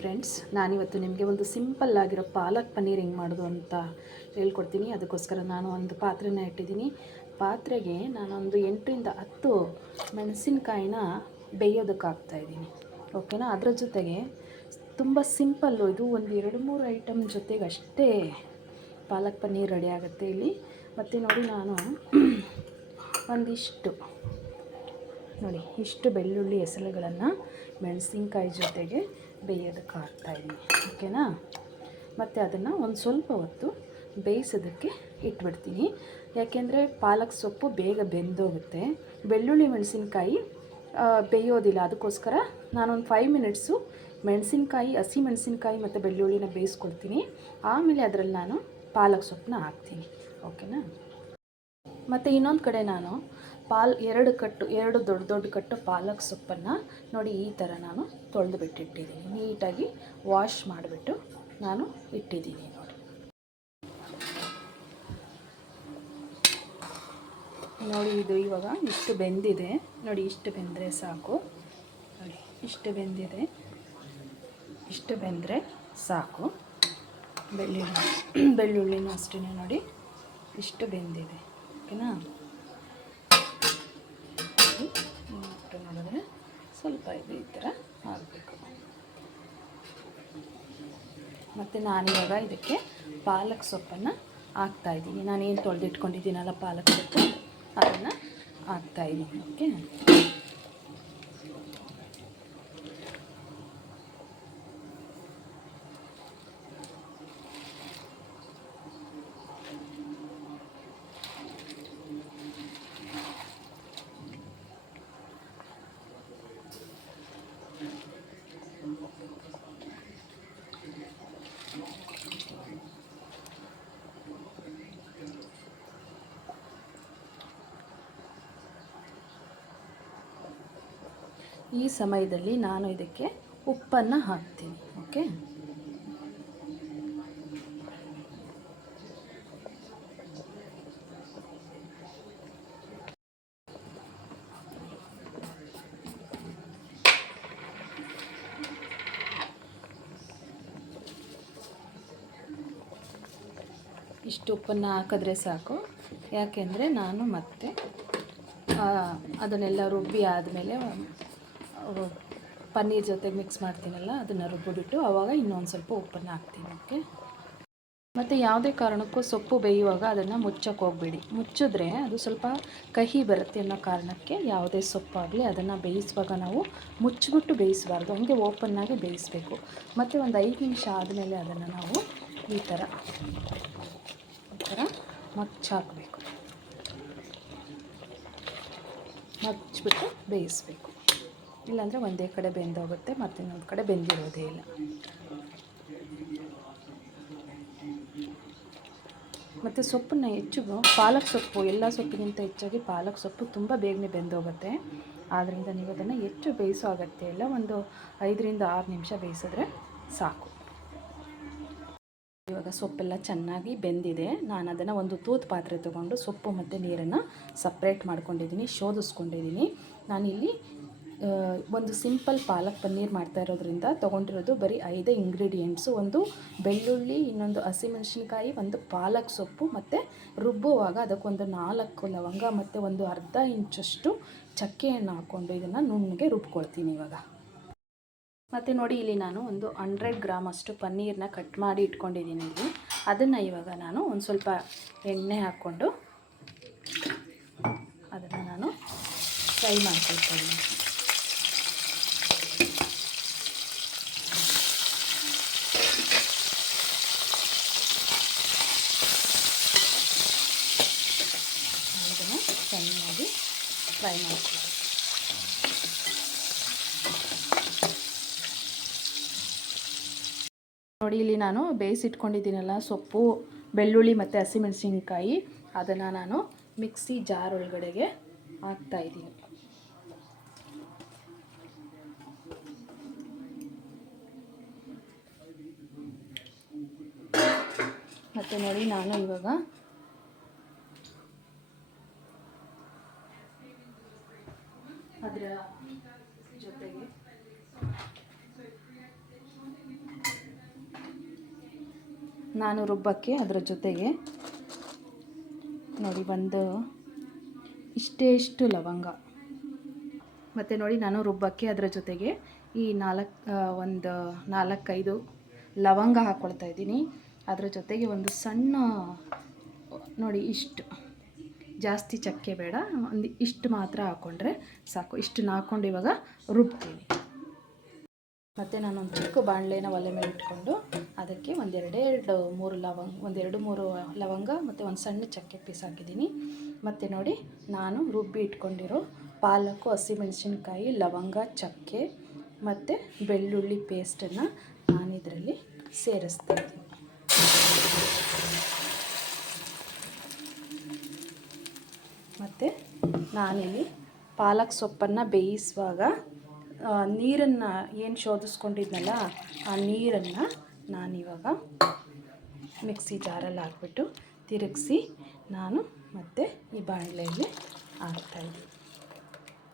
Friends, ನಾನಿವತ್ತು ನಿಮಗೆ ಒಂದು ಸಿಂಪಲ್ ಆಗಿರೋ ಪಾಲಕ್ ಪನ್ನೀರ್ ಹೆಂಗೆ ಮಾಡೋದು ಅಂತ ಹೇಳ್ಕೊಡ್ತೀನಿ. ಅದಕ್ಕೋಸ್ಕರ ನಾನು ಒಂದು ಪಾತ್ರೆನ ಇಟ್ಟಿದ್ದೀನಿ. ಪಾತ್ರೆಗೆ ನಾನೊಂದು 8ರಿಂದ 10 ಮೆಣಸಿನ್ಕಾಯಿನ ಬೇಯೋದಕ್ಕೆ ಹಾಕ್ತಾಯಿದ್ದೀನಿ. ಓಕೆನಾ. ಅದರ ಜೊತೆಗೆ ತುಂಬ ಸಿಂಪಲ್ಲು ಇದು, ಒಂದು 2-3 ಐಟಮ್ ಜೊತೆಗೆ ಅಷ್ಟೇ ಪಾಲಕ್ ಪನ್ನೀರ್ ರೆಡಿ ಆಗುತ್ತೆ ಇಲ್ಲಿ. ಮತ್ತು ನೋಡಿ, ನಾನು ಒಂದಿಷ್ಟು ನೋಡಿ ಇಷ್ಟು ಬೆಳ್ಳುಳ್ಳಿ ಹೆಸರುಗಳನ್ನು ಮೆಣಸಿನ್ಕಾಯಿ ಜೊತೆಗೆ ಬೇಯೋದಕ್ಕೆ ಹಾಕ್ತಾಯಿದ್ದೀನಿ. ಓಕೆನಾ. ಮತ್ತು ಅದನ್ನು ಒಂದು ಸ್ವಲ್ಪ ಹೊತ್ತು ಬೇಯಿಸೋದಕ್ಕೆ ಇಟ್ಬಿಡ್ತೀನಿ. ಯಾಕೆಂದರೆ ಪಾಲಕ್ ಸೊಪ್ಪು ಬೇಗ ಬೆಂದೋಗುತ್ತೆ, ಬೆಳ್ಳುಳ್ಳಿ ಮೆಣಸಿನ್ಕಾಯಿ ಬೇಯೋದಿಲ್ಲ. ಅದಕ್ಕೋಸ್ಕರ ನಾನೊಂದು 5 ಮಿನಿಟ್ಸು ಮೆಣಸಿನ್ಕಾಯಿ, ಹಸಿ ಮೆಣಸಿನ್ಕಾಯಿ ಮತ್ತು ಬೆಳ್ಳುಳ್ಳಿನ ಬೇಯಿಸ್ಕೊಳ್ತೀನಿ. ಆಮೇಲೆ ಅದರಲ್ಲಿ ನಾನು ಪಾಲಕ್ ಸೊಪ್ಪನ್ನ ಹಾಕ್ತೀನಿ. ಓಕೆನಾ. ಮತ್ತು ಇನ್ನೊಂದು ಕಡೆ ನಾನು 2 ದೊಡ್ಡ ಕಟ್ಟು ಪಾಲಕ್ ಸೊಪ್ಪನ್ನು ನೋಡಿ ಈ ಥರ ನಾನು ತೊಳೆದು ಬಿಟ್ಟಿಟ್ಟಿದ್ದೀನಿ. ನೀಟಾಗಿ ವಾಶ್ ಮಾಡಿಬಿಟ್ಟು ನಾನು ಇಟ್ಟಿದ್ದೀನಿ. ನೋಡಿ ಇದು ಇವಾಗ ಇಷ್ಟು ಬೆಂದಿದೆ. ನೋಡಿ ಇಷ್ಟು ಬೆಂದರೆ ಸಾಕು. ನೋಡಿ ಇಷ್ಟು ಬೆಂದಿದೆ, ಇಷ್ಟು ಬೆಂದರೆ ಸಾಕು. ಬೆಳ್ಳುಳ್ಳಿನೂ ಅಷ್ಟೇ ನೋಡಿ ಇಷ್ಟು ಬೆಂದಿದೆ. ಓಕೆನಾ. ನೋಡಿದ್ರೆ ಸ್ವಲ್ಪ ಇದು ಈ ಥರ ಆಗಬೇಕು. ಮತ್ತು ನಾನಿವಾಗ ಇದಕ್ಕೆ ಪಾಲಕ್ ಸೊಪ್ಪನ್ನು ಹಾಕ್ತಾಯಿದ್ದೀನಿ. ನಾನೇನು ತೊಳೆದಿಟ್ಕೊಂಡಿದ್ದೀನಲ್ಲ ಪಾಲಕ್ ಸೊಪ್ಪು, ಅದನ್ನು ಹಾಕ್ತಾಯಿದ್ದೀನಿ. ಓಕೆ. ಈ ಸಮಯದಲ್ಲಿ ನಾನು ಇದಕ್ಕೆ ಉಪ್ಪನ್ನು ಹಾಕ್ತೀನಿ. ಓಕೆ. ಇಷ್ಟು ಉಪ್ಪನ್ನು ಹಾಕಿದ್ರೆ ಸಾಕು. ಯಾಕೆಂದರೆ ನಾನು ಮತ್ತೆ ಅದನ್ನೆಲ್ಲ ರುಬ್ಬಿ ಆದಮೇಲೆ ಪನ್ನೀರ್ ಜೊತೆಗೆ ಮಿಕ್ಸ್ ಮಾಡ್ತೀನಲ್ಲ, ಅದನ್ನು ರುಬ್ಬಿಬಿಟ್ಟು ಆವಾಗ ಇನ್ನೊಂದು ಸ್ವಲ್ಪ ಉಪ್ಪನ್ನು ಹಾಕ್ತೀನಿ. ಓಕೆ. ಮತ್ತು ಯಾವುದೇ ಕಾರಣಕ್ಕೂ ಸೊಪ್ಪು ಬೇಯುವಾಗ ಅದನ್ನು ಮುಚ್ಚಕ್ಕೆ ಹೋಗಬೇಡಿ. ಮುಚ್ಚಿದ್ರೆ ಅದು ಸ್ವಲ್ಪ ಕಹಿ ಬರುತ್ತೆ ಅನ್ನೋ ಕಾರಣಕ್ಕೆ ಯಾವುದೇ ಸೊಪ್ಪಾಗಲಿ ಅದನ್ನು ಬೇಯಿಸುವಾಗ ನಾವು ಮುಚ್ಚಿಬಿಟ್ಟು ಬೇಯಿಸಬಾರ್ದು, ಹಂಗೆ ಓಪನ್ನಾಗಿ ಬೇಯಿಸಬೇಕು. ಮತ್ತು ಒಂದು 5 ನಿಮಿಷ ಆದಮೇಲೆ ಅದನ್ನು ನಾವು ಈ ಥರ ಮಚ್ಚಾಕಬೇಕು. ಮಚ್ಚಿಬಿಟ್ಟು ಬೇಯಿಸಬೇಕು. ಇಲ್ಲಾಂದರೆ ಒಂದೇ ಕಡೆ ಬೆಂದೋಗುತ್ತೆ, ಮತ್ತು ಇನ್ನೊಂದು ಕಡೆ ಬೆಂದಿರೋದೇ ಇಲ್ಲ. ಮತ್ತು ಸೊಪ್ಪನ್ನು ಪಾಲಕ್ ಸೊಪ್ಪು ಎಲ್ಲ ಸೊಪ್ಪಿಗಿಂತ ಹೆಚ್ಚಾಗಿ ಪಾಲಕ್ ಸೊಪ್ಪು ತುಂಬ ಬೇಗನೆ ಬೆಂದೋಗುತ್ತೆ. ಆದ್ದರಿಂದ ನೀವು ಅದನ್ನು ಹೆಚ್ಚು ಬೇಯಿಸೋ ಅಗತ್ಯ ಇಲ್ಲ. ಒಂದು 5ರಿಂದ 6 ನಿಮಿಷ ಬೇಯಿಸಿದ್ರೆ ಸಾಕು. ಇವಾಗ ಸೊಪ್ಪೆಲ್ಲ ಚೆನ್ನಾಗಿ ಬೆಂದಿದೆ. ನಾನು ಅದನ್ನು ಒಂದು ತೂತು ಪಾತ್ರೆ ತೊಗೊಂಡು ಸೊಪ್ಪು ಮತ್ತು ನೀರನ್ನು ಸಪ್ರೇಟ್ ಮಾಡ್ಕೊಂಡಿದ್ದೀನಿ, ಶೋಧಿಸ್ಕೊಂಡಿದ್ದೀನಿ. ನಾನಿಲ್ಲಿ ಒಂದು ಸಿಂಪಲ್ ಪಾಲಕ್ ಪನ್ನೀರ್ ಮಾಡ್ತಾ ಇರೋದ್ರಿಂದ ತೊಗೊಂಡಿರೋದು ಬರೀ 5 ಇಂಗ್ರೀಡಿಯೆಂಟ್ಸು. ಒಂದು ಬೆಳ್ಳುಳ್ಳಿ, ಇನ್ನೊಂದು ಹಸಿಮೆಣಸಿನ್ಕಾಯಿ, ಒಂದು ಪಾಲಕ್ ಸೊಪ್ಪು, ಮತ್ತು ರುಬ್ಬುವಾಗ ಅದಕ್ಕೊಂದು 4 ಲವಂಗ ಮತ್ತು ಒಂದು ಅರ್ಧ ಇಂಚಷ್ಟು ಚಕ್ಕೆಯನ್ನು ಹಾಕ್ಕೊಂಡು ಇದನ್ನು ನುಣ್ಣಗೆ ರುಬ್ಕೊಳ್ತೀನಿ ಇವಾಗ. ಮತ್ತು ನೋಡಿ, ಇಲ್ಲಿ ನಾನು ಒಂದು 100 ಗ್ರಾಮಷ್ಟು ಪನ್ನೀರನ್ನ ಕಟ್ ಮಾಡಿ ಇಟ್ಕೊಂಡಿದ್ದೀನಿ. ಇಲ್ಲಿ ಅದನ್ನು ಇವಾಗ ನಾನು ಒಂದು ಸ್ವಲ್ಪ ಎಣ್ಣೆ ಹಾಕ್ಕೊಂಡು ಅದನ್ನು ನಾನು ಫ್ರೈ ಮಾಡ್ಕೊಳ್ತೀನಿ. ಇದನ್ನು ಚೆನ್ನಾಗಿ ಫ್ರೈ ಮಾಡ್ತೀನಿ. ನೋಡಿ, ಇಲ್ಲಿ ನಾನು ಬೇಯಿಸಿಟ್ಕೊಂಡಿದ್ದೀನಲ್ಲ ಸೊಪ್ಪು, ಬೆಳ್ಳುಳ್ಳಿ ಮತ್ತು ಹಸಿಮೆಣಸಿನ್ಕಾಯಿ, ಅದನ್ನು ನಾನು ಮಿಕ್ಸಿ ಜಾರ್ ಒಳಗಡೆಗೆ ಹಾಕ್ತಾಯಿದ್ದೀನಿ. ಮತ್ತು ನೋಡಿ, ನಾನು ಇವಾಗ ಅದರ ಜೊತೆಗೆ ನಾನು ರುಬ್ಬಕ್ಕೆ ಅದರ ಜೊತೆಗೆ ನೋಡಿ ಇಷ್ಟು ಲವಂಗ, ಮತ್ತು ನೋಡಿ ನಾನು ರುಬ್ಬಕ್ಕೆ ಅದರ ಜೊತೆಗೆ ಈ 4-5 ಲವಂಗ ಹಾಕ್ಕೊಳ್ತಾ ಇದ್ದೀನಿ. ಅದರ ಜೊತೆಗೆ ಒಂದು ಸಣ್ಣ ನೋಡಿ ಇಷ್ಟು, ಜಾಸ್ತಿ ಚಕ್ಕೆ ಬೇಡ, ಇಷ್ಟು ಮಾತ್ರ ಹಾಕ್ಕೊಂಡ್ರೆ ಸಾಕು. ಇಷ್ಟನ್ನ ಹಾಕ್ಕೊಂಡು ಇವಾಗ ರುಬ್ತೀನಿ. ಮತ್ತು ನಾನೊಂದು ಚಿಕ್ಕ ಬಾಣಲೆನ ಒಲೆ ಮೇಲೆ ಇಟ್ಕೊಂಡು ಅದಕ್ಕೆ 1-2-3 ಲವಂಗ ಮತ್ತು ಒಂದು ಸಣ್ಣ ಚಕ್ಕೆ ಪೀಸ್ ಹಾಕಿದ್ದೀನಿ. ಮತ್ತು ನೋಡಿ ನಾನು ರುಬ್ಬಿ ಇಟ್ಕೊಂಡಿರೋ ಪಾಲಕ್ಕು, ಹಸಿಮೆಣಸಿನ್ಕಾಯಿ, ಲವಂಗ, ಚಕ್ಕೆ ಮತ್ತು ಬೆಳ್ಳುಳ್ಳಿ ಪೇಸ್ಟನ್ನು ನಾನು ಇದರಲ್ಲಿ ಸೇರಿಸ್ತಾ ಇದ್ದೀನಿ. ಮತ್ತು ನಾನಿಲ್ಲಿ ಪಾಲಕ್ ಸೊಪ್ಪನ್ನು ಬೇಯಿಸುವಾಗ ನೀರನ್ನು ಏನು ಶೋಧಿಸ್ಕೊಂಡಿದ್ನಲ್ಲ, ಆ ನೀರನ್ನು ನಾನಿವಾಗ ಮಿಕ್ಸಿ ಜಾರಲ್ಲಿ ಹಾಕ್ಬಿಟ್ಟು ತಿರುಗಿಸಿ ನಾನು ಮತ್ತೆ ಈ ಬಾಣಲೆಯಲ್ಲಿ ಹಾಕ್ತಾಯಿದ್ದೀನಿ.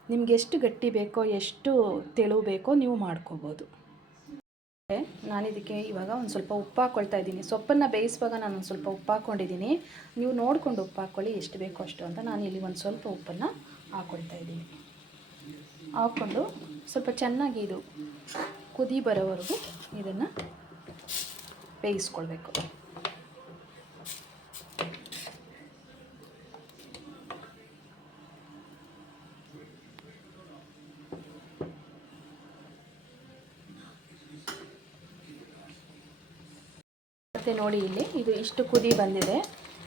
ನಿಮ್ಗೆ ಎಷ್ಟು ಗಟ್ಟಿ ಬೇಕೋ, ಎಷ್ಟು ತೆಳು ಬೇಕೋ ನೀವು ಮಾಡ್ಕೋಬೋದು. ನಾನಿದಕ್ಕೆ ಇವಾಗ ಒಂದು ಸ್ವಲ್ಪ ಉಪ್ಪು ಹಾಕ್ಕೊಳ್ತಾ ಇದ್ದೀನಿ. ಸೊಪ್ಪನ್ನು ಬೇಯಿಸುವಾಗ ನಾನು ಒಂದು ಸ್ವಲ್ಪ ಉಪ್ಪು ಹಾಕ್ಕೊಂಡಿದ್ದೀನಿ. ನೀವು ನೋಡಿಕೊಂಡು ಉಪ್ಪು ಹಾಕ್ಕೊಳ್ಳಿ, ಎಷ್ಟು ಬೇಕೋ ಅಷ್ಟು ಅಂತ. ನಾನಿಲ್ಲಿ ಒಂದು ಸ್ವಲ್ಪ ಉಪ್ಪನ್ನು ಹಾಕ್ಕೊಳ್ತಾ ಇದ್ದೀನಿ. ಹಾಕ್ಕೊಂಡು ಸ್ವಲ್ಪ ಚೆನ್ನಾಗಿ ಇದು ಕುದಿ ಬರೋವರೆಗೂ ಇದನ್ನು ಬೇಯಿಸ್ಕೊಳ್ಬೇಕು. ಮತ್ತು ನೋಡಿ ಇಲ್ಲಿ ಇದು ಇಷ್ಟು ಕುದಿ ಬಂದಿದೆ.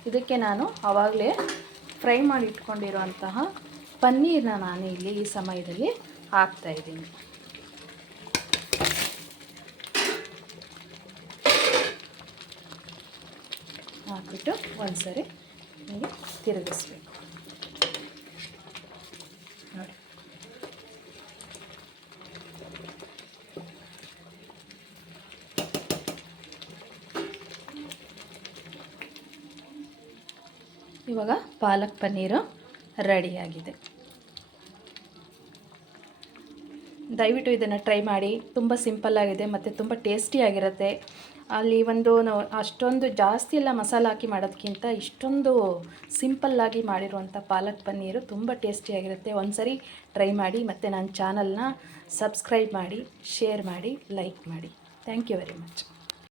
ಇದಕ್ಕೆ ನಾನು ಆವಾಗಲೇ ಫ್ರೈ ಮಾಡಿ ಇಟ್ಕೊಂಡಿರೋಂತಹ ಪನ್ನೀರನ್ನ ನಾನು ಇಲ್ಲಿ ಈ ಸಮಯದಲ್ಲಿ ಹಾಕ್ತಾಯಿದ್ದೀನಿ. ಹಾಕ್ಬಿಟ್ಟು ಒಂದ್ಸರಿ ಹೀಗೆ ತಿರುಗಿಸ್ಬೇಕು. ನೋಡಿ, ಇವಾಗ ಪಾಲಕ್ ಪನ್ನೀರು ರೆಡಿಯಾಗಿದೆ. ದಯವಿಟ್ಟು ಇದನ್ನು ಟ್ರೈ ಮಾಡಿ. ತುಂಬ ಸಿಂಪಲ್ಲಾಗಿದೆ ಮತ್ತು ತುಂಬ ಟೇಸ್ಟಿಯಾಗಿರುತ್ತೆ. ಅಲ್ಲಿ ಅಷ್ಟೊಂದು ಜಾಸ್ತಿ ಎಲ್ಲ ಮಸಾಲೆ ಹಾಕಿ ಮಾಡೋದಕ್ಕಿಂತ ಇಷ್ಟೊಂದು ಸಿಂಪಲ್ಲಾಗಿ ಮಾಡಿರುವಂಥ ಪಾಲಕ್ ಪನ್ನೀರು ತುಂಬ ಟೇಸ್ಟಿಯಾಗಿರುತ್ತೆ. ಒಂದ್ಸರಿ ಟ್ರೈ ಮಾಡಿ. ಮತ್ತು ನನ್ನ ಚಾನಲ್ನ ಸಬ್ಸ್ಕ್ರೈಬ್ ಮಾಡಿ, ಶೇರ್ ಮಾಡಿ, ಲೈಕ್ ಮಾಡಿ. Thank you very much.